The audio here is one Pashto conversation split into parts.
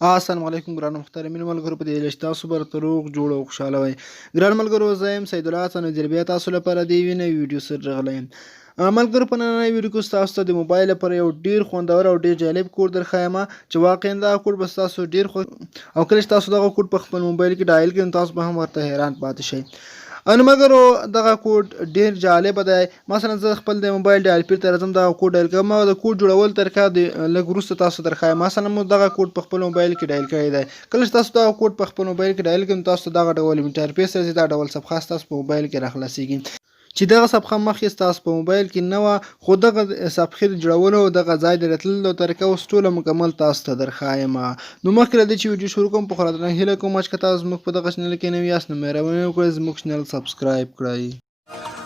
السلام علیکم ګرانو محترمینو ملګرو په دې هیله چې تاسو به راته روغ جوړ او خوشحاله وئ. ګران ملګرو زه یم سید الله حسن وزیر بیا تاسو لپاره د یوې نوې ویډیو سره راغلی یم. ملګرو په نننۍ ویډیو کې ستاسو ته د موبایل لپاره یو ډېر خوندور او ډېر جالب کوډ درښیم چې واقعا دغه کوډ به ستاسو ډېر خوښ او کله چې تاسو دغه کوډ په خپل موبایل کې ډایل کړئ نو تاسو به هم ورته حیران پاتې شئ. نو مګر دغه کوډ ډېر جالب دی. مثلا زه خپل د موبایل ډایل پیر ته راځم دغه کوډ ډایل کوم او د کوډ جوړول طریقه د لږ وروسته تاسو درښایم. مثلا مو دغه کوډ په خپل موبایل کې ډایل کړی دی. کله چې تاسو دغه کوډ په خپل موبایل کې ډایل کړئ نو تاسو ته دغه ډول انټرفیس راځي، دا ډول صفحه ستاسو په موبایل کې راخلاصیږي چې دغه صفحه مخکې ستاسو په موبایل کې نه وه، خو دغه صفحې د جوړولو دغه ځای د راتللو طریقه اوس ټوله مکمل تاسو ته درښایم. نو مخکې له دې چې ویډیو شروع کوم په خورا درنه هیله کوم چې که تاسو زموږ په دغه چینل کې نوي یاست نو مهرباني وکړئ زموږ چینل سبسکرایب کړئ.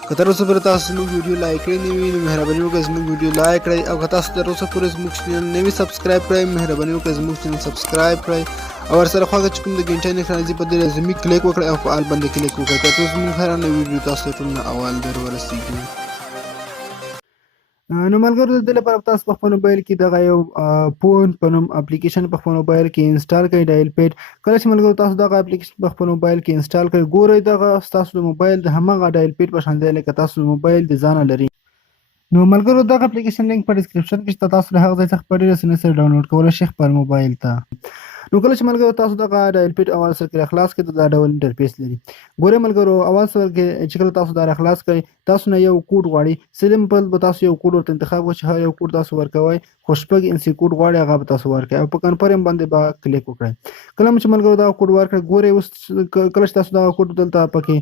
که تر اوسه پورې تاسو زموږ ویډیو لایک کړی نه وي نو مهرباني وکړئ زموږ ویډیو لایک کړئ، او که تاسو تر اوسه پورې زموږ چینل نه وي سبسکرایب کړی مهرباني وکړئ زموږ چینل سبسکرایب کړئ او ورسره خواږه چې کوم د ګنټۍ نښه راځي په دې لازمي کلیک وکړئ او په آل باندې کلیک وکړئ تر څو زموږ هره نوې ویډیو تاسو ته ټول نه اول در ورسیږي. نو ملګرو د دې لپاره تاسو په خپل موبایل کې دغه یو فون په نوم اپلیکیشن په خپل موبایل کې انسټال کړئ، ډایل پیډ. کله چې ملګرو تاسو دغه اپلیکیشن په خپل موبایل کې انسټال کړئ ګورئ دغه ستاسو د موبایل د هماغه ډایل پیډ په شان دی لکه تاسو موبایل د ځانه لري. نو ملګرو دغه اپلیکیشن لینک په ډسکرپشن کې شته، تاسو له هغه ځای څخه په ډېرې اسانۍ سره ډاونلوډ کولی شئ خپل موبایل ته. نو کله چې ملګرو تاسو دغه ډایل پیډ اول سر کې راخلاص کړئ دا ډول انټرفیس لري. ګورئ ملګرو اول سر کې چې کله تاسو دا راخلاص کړئ تاسو نه یو کوډ غواړي. سمپل به تاسو یو کوډ ورته انتخاب کړئ چې هر یو کوډ تاسو ورکوئ، خو شپږ انسي کوډ غواړي هغه به تاسو ورکړئ او په کنفرم باندې به کلیک وکړئ. کله چې ملګرو دغه کوډ ورکړئ ګورئ اوس کله چې تاسو دغه کوډ دلته پکې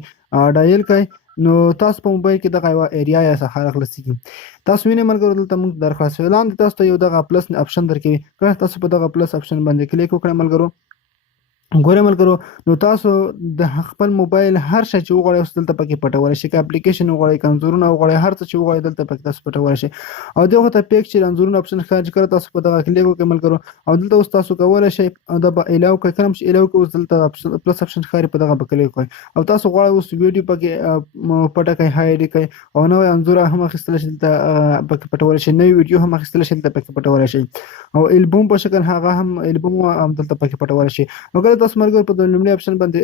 ډایل کړئ نو تاسو په موبایل کې دغه یوه ایریا یا څخه راخلاصیږي. تاسو وینئ ملګرو دلته موږ درخلاصوي لاندې تاسو ته یو دغه پلس اپشن درکوي. کله تاسو په دغه پلس اپشن باندې کلیک وکړئ ملګرو ګورئ ملګرو نو تاسو د خپل موبایل هر شی چې وغواړئ اوس دلته پکې پټولی شئ. که اپلیکیشن وغواړئ که انځورونه وغواړئ هر څه چې وغواړئ دلته پکې تاسو پټولی شئ. او دغه ته پیکچر انځورونه اپشن ښکاري چې کله تاسو په دغه کلیک وکړئ ملګرو او دلته اوس تاسو کولی شئ دا به الاو کړئ. کله چې الاو کړئ اوس دلته پلس اپشن ښکاري په دغه به کلیک وکړئ او تاسو غواړئ اوس ویډیو پکې پټه کړئ هایډ کړئ او نوی انځور هم اخیستلی شئ دلته پکې پټولی شئ، نوې ویډیو هم اخیستلی شئ دلته پکې پټولی شئ او البوم په شکل هغه هم البوم هم دلته پکې پټولی شئ. او کله تاسو ملګرو په لومړي اپشن باندې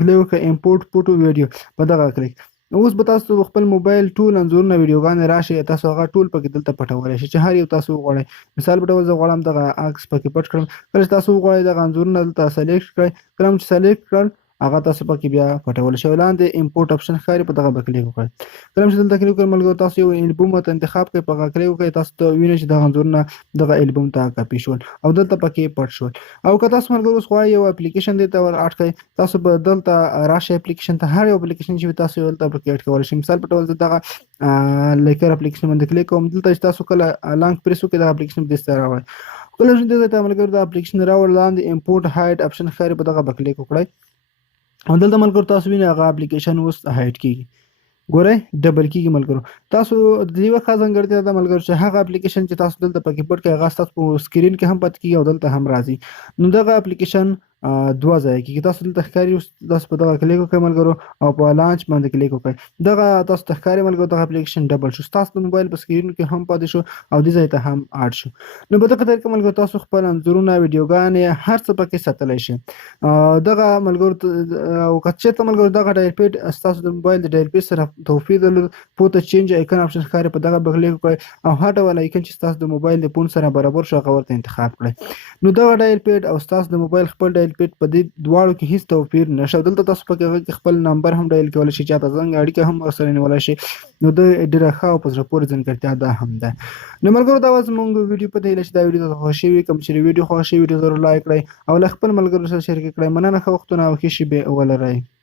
کلیک وکړئ امپورټ فوټو ویډیو په دغه کلیک اوس به تاسو خپل موبایل ټول انځورونه ویډیوګانې راشي تاسو هغه ټول پکې دلته پټولی شئ چې هر یو تاسو وغواړئ. مثال په ډول زه غواړم دغه عکس پکې پټ کړم. کله چې تاسو وغواړئ دغه انځورونه دلته سلیکټ کړئ. کله چې سلیکټ کړل هغه تاسو پکې بیا پټولی شئ. لاندې امپورټ اپشن ښکاري په دغه به کلیک وکړئ. کله چې دلته کلیک وکړئ ملګرو تاسو یو البوم ورته انتخاب کړئ په هغه کلیک وکړئ تاسو ته وینئ چې دغه انځورونه دغه البوم ته کاپي شول او دلته پکې پټ شول. او که تاسو ملګرو اوس غواړئ یو اپلیکیشن دې ته ور اډ کړئ تاسو به دلته راشئ اپلیکیشن ته هر یو اپلیکیشن چې تاسو دلته پکې اډ کولی شئ. مثال په ډول زه دغه لیکر اپلیکیشن باندې کلیک کوم. دلته چې تاسو کله لانګ پریس وکړئ دغه اپلیکیشن دې ته راوړئ. کله چې دې ته ملګرو د اپلیکیشن راوړ لاندې امپورټ هایډ اپشن ښکاري په دغه به کلیک وکړئ او دلته ملګرو تاسو وینئ هغه اپلیکیشن اوس هایډ کیږي. ګورئ ډبل کیږي ملګرو. تاسو د دې یوه ښه ځانګړتیا ده ملګرو چې هغه اپلیکیشن چې تاسو دلته پکې پټ کړئ هغه ستاسو په سکرین کې هم پاتې کیږي او دلته هم راځي. نو دغه اپلیکیشن دوه ځایه کیږي. تاسو دلته ښکاري اوس تاسو په دغه کلیک وکړئ ملګرو او په لانچ باندې کلیک وکړئ دغه تاسو ته ښکاري ملګرو دغه اپلیکیشن ډبل شو ستاسو د موبایل په سکرین کې هم پاتې شو او دې ځای ته هم اډ شو. نو په دغه طریقه ملګرو تاسو خپل انځورونه ویډیوګانې هر څه پکې ساتلی شئ. دغه ملګرو او که چېرته ملګرو دغه ډایل پیډ ستاسو د موبایل د ډایل پیډ سره توپیر درلود پورته چینج آیکن اپشن ښکاري په دغه به کلیک وکړئ او هر ډول آیکن چې ستاسو د موبایل د فون سره برابر شو هغه ورته انتخاب کړئ. نو دغه ډایل پیډ او ستاسو د موبایل خپل ډایل پیډ په دې دواړو کې هیڅ توپیر نشته. دلته تاسو پکې هغه کې خپل نمبر هم ډایل کولی شئ، چاته زنګ اړیکه هم ورسره نیولی شئ. نو د ډېره ښه او په زړه پورې ځانګړتیا دا هم ده. نو ملګرو دا وه زموږ ویډیو په دې هیله چې دا ویډیو درته خوښ شوي. کوم چې ویډیو خوښ شوي ویډیو ضرور لایک کړئ او له خپل ملګرو سره شریک کړئ. مننه، ښه وختونه او ښې شېبې ولرئ.